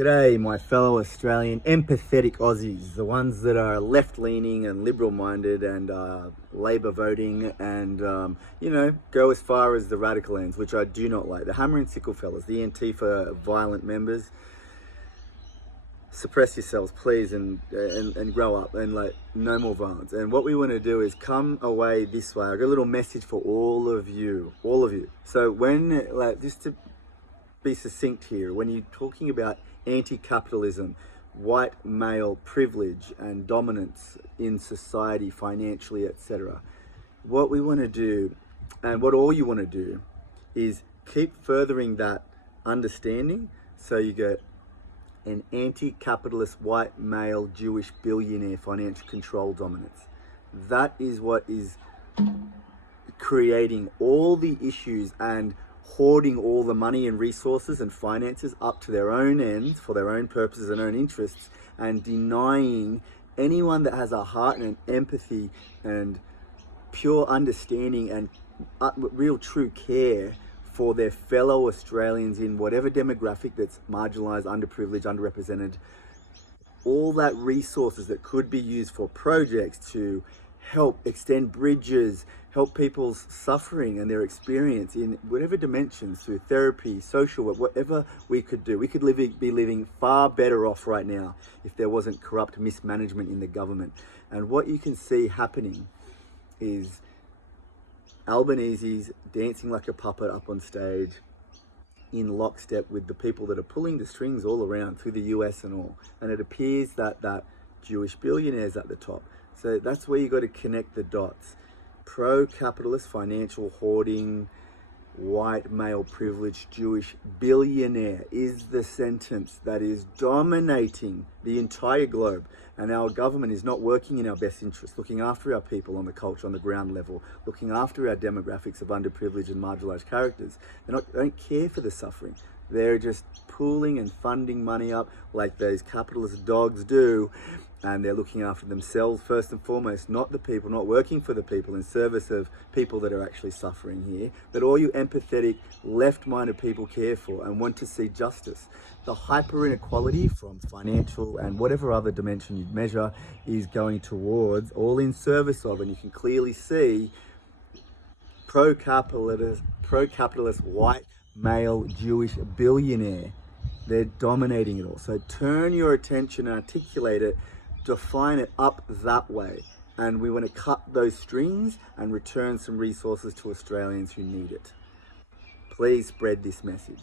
G'day, my fellow Australian empathetic Aussies, the ones that are left-leaning and liberal-minded and Labour voting and, go as far as the radical ends, which I do not like. The hammer and sickle fellas, the Antifa violent members, suppress yourselves, please, and grow up and no more violence. And what we want to do is come away this way. I got a little message for all of you. So when, just to be succinct here, when you're talking about anti-capitalism, white male privilege and dominance in society, financially, etc., what we want to do, and what all you want to do, is keep furthering that understanding. So you go an anti-capitalist white male Jewish billionaire financial control dominance. That is what is creating all the issues and hoarding all the money and resources and finances up to their own ends for their own purposes and own interests, and denying anyone that has a heart and an empathy and pure understanding and real true care for their fellow Australians in whatever demographic that's marginalised, underprivileged, underrepresented, all that resources that could be used for projects to help extend bridges, help people's suffering and their experience in whatever dimensions, through therapy, social work, whatever we could do. We could be living far better off right now if there wasn't corrupt mismanagement in the government. And what you can see happening is Albanese's dancing like a puppet up on stage in lockstep with the people that are pulling the strings all around through the US and all. And it appears that Jewish billionaire's at the top. So that's where you got to connect the dots. Pro-capitalist, financial hoarding, white male privileged Jewish billionaire is the sentence that is dominating the entire globe. And our government is not working in our best interest, looking after our people on the culture, on the ground level, looking after our demographics of underprivileged and marginalised characters. They don't care for the suffering. They're just pooling and funding money up like those capitalist dogs do. And they're looking after themselves first and foremost, not the people, not working for the people in service of people that are actually suffering here, that all you empathetic, left-minded people care for and want to see justice. The hyper inequality from financial and whatever other dimension you measure is going towards, all in service of, and you can clearly see, pro-capitalist white male Jewish billionaire. They're dominating it all. So turn your attention and articulate it, define it up that way. And we want to cut those strings and return some resources to Australians who need it. Please spread this message.